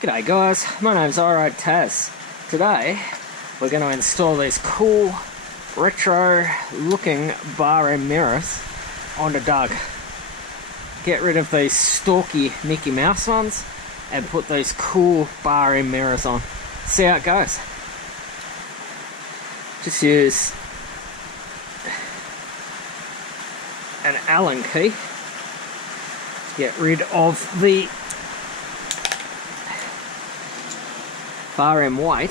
G'day guys, my name's REA Taz. Today we're going to install these cool retro looking bar end mirrors on the Doug. Get rid of these stalky Mickey Mouse ones and put these cool bar end mirrors on. See how it goes. Just use an Allen key to get rid of the bar end weight.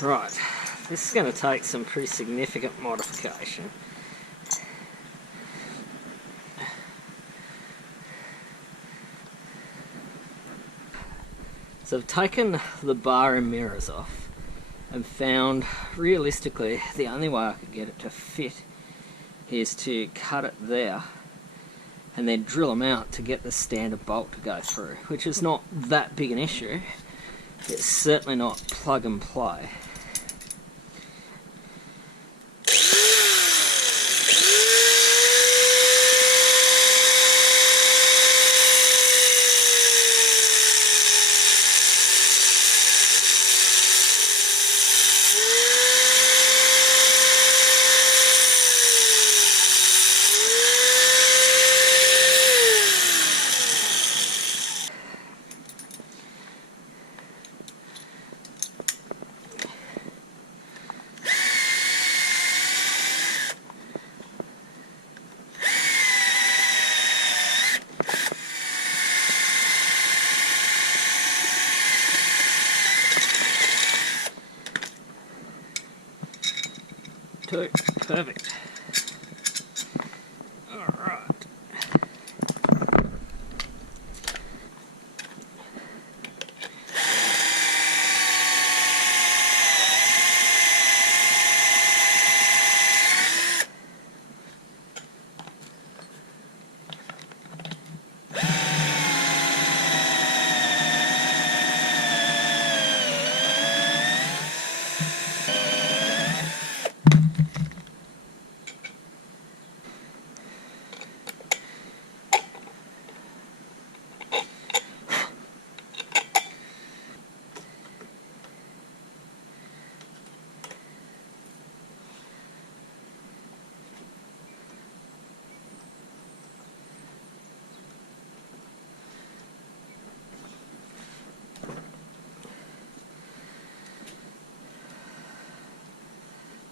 Right, this is going to take some pretty significant modification. So I've taken the bar and mirrors off and found realistically the only way I could get it to fit is to cut it there and then drill them out to get the standard bolt to go through, which is not that big an issue. It's certainly not plug and play. Perfect. Alright.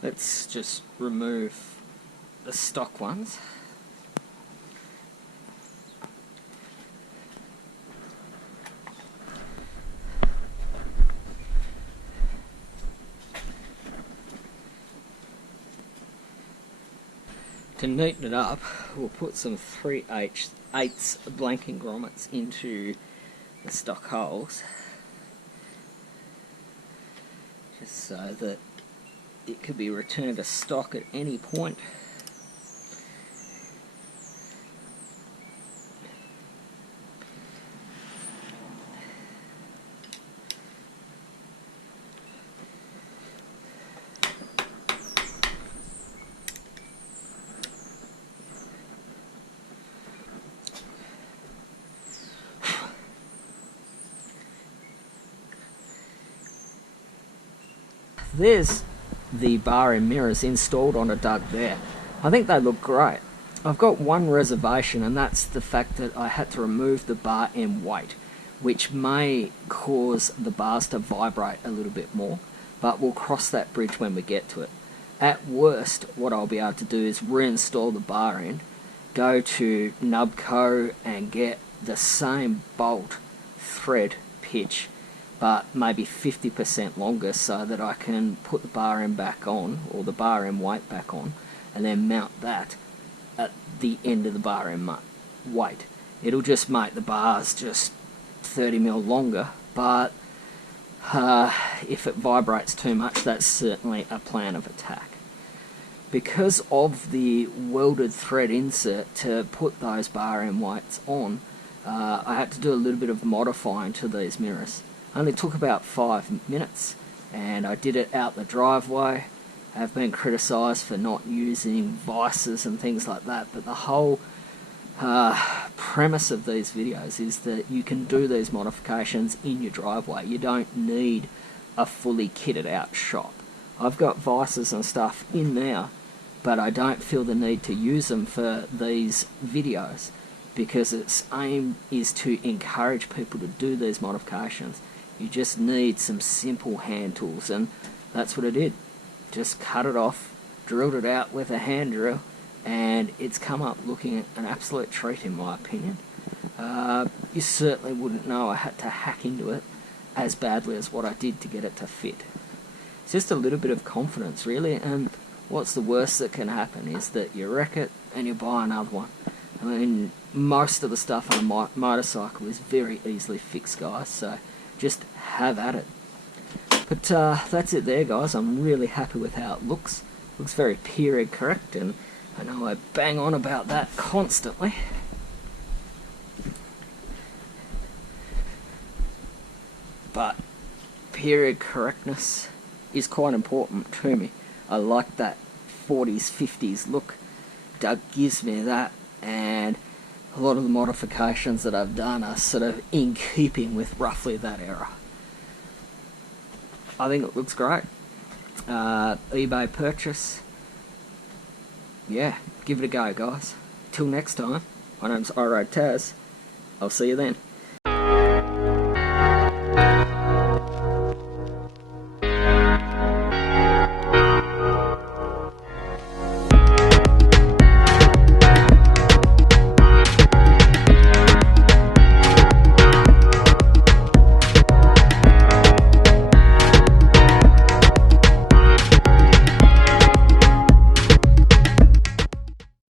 Let's just remove the stock ones. To neaten it up, we'll put some 3/8 blanking grommets into the stock holes, just so that it could be returned to stock at any point. There's the bar and mirrors installed on a Doug there. I think they look great. I've got one reservation, and that's the fact that I had to remove the bar end weight, which may cause the bars to vibrate a little bit more, but we'll cross that bridge when we get to it. At worst, what I'll be able to do is reinstall the bar end, go to Nubco and get the same bolt, thread, pitch, but maybe 50% longer, so that I can put the bar end back on, or the bar end weight back on, and then mount that at the end of the bar end weight. It'll just make the bars just 30mm longer, but if it vibrates too much, that's certainly a plan of attack. Because of the welded thread insert to put those bar end weights on, I had to do a little bit of modifying to these mirrors. It only took about 5 minutes, and I did it out the driveway. I've been criticised for not using vices and things like that, but the whole premise of these videos is that you can do these modifications in your driveway. You don't need a fully kitted out shop. I've got vices and stuff in there, but I don't feel the need to use them for these videos because its aim is to encourage people to do these modifications. You just need some simple hand tools, and that's what I did. Just cut it off, drilled it out with a hand drill, and it's come up looking an absolute treat in my opinion. You certainly wouldn't know I had to hack into it as badly as what I did to get it to fit. It's just a little bit of confidence really, and what's the worst that can happen is that you wreck it and you buy another one. I mean, most of the stuff on a motorcycle is very easily fixed, guys, so just have at it. But that's it there, guys. I'm really happy with how it looks. Looks very period correct, and I know I bang on about that constantly. But period correctness is quite important to me. I like that 40s, 50s look. Doug gives me that, and a lot of the modifications that I've done are sort of in keeping with roughly that era. I think it looks great. eBay purchase. Yeah, give it a go, guys. Till next time, my name's REA Taz. I'll see you then.